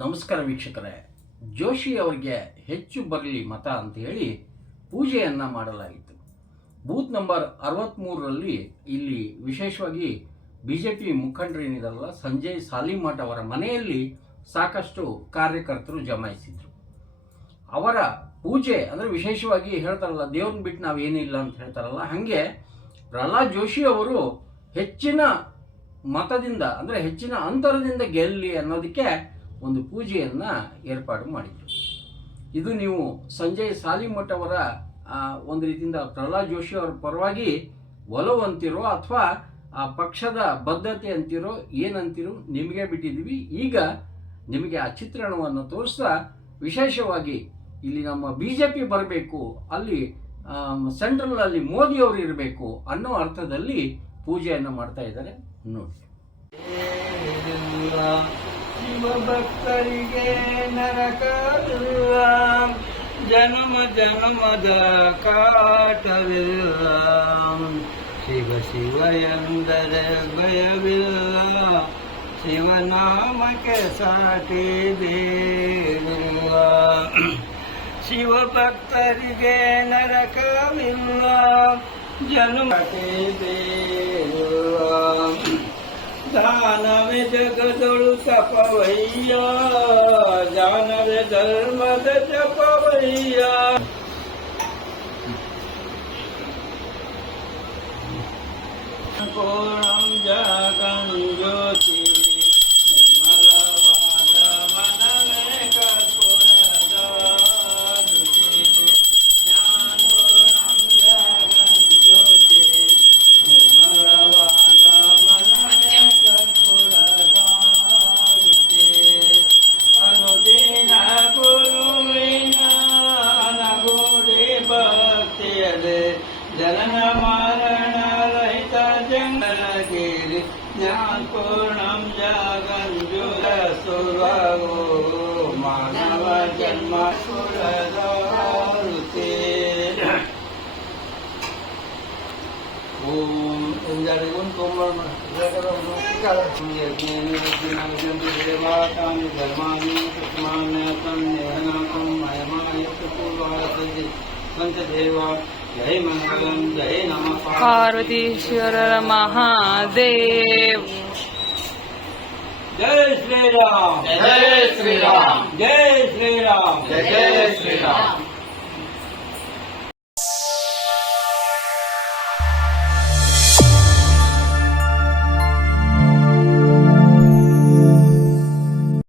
ನಮಸ್ಕಾರ ವೀಕ್ಷಕರೇ. ಜೋಶಿ ಅವರಿಗೆ ಹೆಚ್ಚು ಬರಲಿ ಮತ ಅಂತ ಹೇಳಿ ಪೂಜೆಯನ್ನು ಮಾಡಲಾಗಿತ್ತು. ಬೂತ್ ನಂಬರ್ ಅರವತ್ತ್ಮೂರರಲ್ಲಿ ಇಲ್ಲಿ ವಿಶೇಷವಾಗಿ ಬಿ ಜೆ ಪಿ ಮುಖಂಡರೇನಿದಾರಲ್ಲ ಸಂಜಯ್ ಸಾಲಿಮಠ್ ಅವರ ಮನೆಯಲ್ಲಿ ಸಾಕಷ್ಟು ಕಾರ್ಯಕರ್ತರು ಜಮಾಯಿಸಿದ್ರು. ಅವರ ಪೂಜೆ ಅಂದರೆ ವಿಶೇಷವಾಗಿ ಹೇಳ್ತಾರಲ್ಲ, ದೇವ್ರನ್ನ ಬಿಟ್ಟು ನಾವೇನಿಲ್ಲ ಅಂತ ಹೇಳ್ತಾರಲ್ಲ, ಹಾಗೆ ಪ್ರಹ್ಲಾದ್ ಜೋಶಿ ಅವರು ಹೆಚ್ಚಿನ ಮತದಿಂದ ಅಂದರೆ ಹೆಚ್ಚಿನ ಅಂತರದಿಂದ ಗೆಲ್ಲಿ ಅನ್ನೋದಕ್ಕೆ ಒಂದು ಪೂಜೆಯನ್ನು ಏರ್ಪಾಡು ಮಾಡಿದರು. ಇದು ನೀವು ಸಂಜಯ್ ಸಾಲಿಮಠ್ ಅವರ ಒಂದು ರೀತಿಯಿಂದ ಪ್ರಹ್ಲಾದ್ ಜೋಶಿ ಅವರ ಪರವಾಗಿ ಒಲವು ಅಂತಿರೋ ಅಥವಾ ಆ ಪಕ್ಷದ ಬದ್ಧತೆ ಅಂತಿರೋ ಏನಂತಿರೋ ನಿಮಗೆ ಬಿಟ್ಟಿದ್ದೀವಿ. ಈಗ ನಿಮಗೆ ಆ ಚಿತ್ರಣವನ್ನು ತೋರಿಸ್ತಾ ವಿಶೇಷವಾಗಿ ಇಲ್ಲಿ ನಮ್ಮ ಬಿ ಜೆ ಪಿ ಬರಬೇಕು, ಅಲ್ಲಿ ಸೆಂಟ್ರಲಲ್ಲಿ ಮೋದಿಯವರು ಇರಬೇಕು ಅನ್ನೋ ಅರ್ಥದಲ್ಲಿ ಪೂಜೆಯನ್ನು ಮಾಡ್ತಾ ಇದ್ದಾರೆ. ನೋಡಿ. ಶಿವಭಕ್ತರಿಗೆ ನರಕವಿಲ್ಲ ಜನ್ಮ ಜನ್ಮದ ಕಾಟವಿಲ್ಲ ಶಿವ ಶಿವ ಎಂದರೆ ಭಯವಿಲ್ಲ ಶಿವನಾಮಕ್ಕೆ ಸಾಟಿ ಬೇರಿಲ್ಲ ಶಿವಭಕ್ತರಿಗೆ ನರಕವಿಲ್ಲ ಜನ್ಮಕ್ಕೆ ಬೇರಿಲ್ಲ ದಾನವೇ ಜಗದೊಳು તપવૈયા જાનવે ધર્મ તપવૈયા. કોણમ જા తెలియదే జనన మరణరహిత జంగనగిరి జ్ఞానపూర్ణం జగంజుల సురగో మానవ జన్మ సురదారుతే ఓం ఇందరి కుంకుమ జగరం पार्वतीश्वर महादेव। जय श्री राम जय श्री राम जय श्री राम जय श्री राम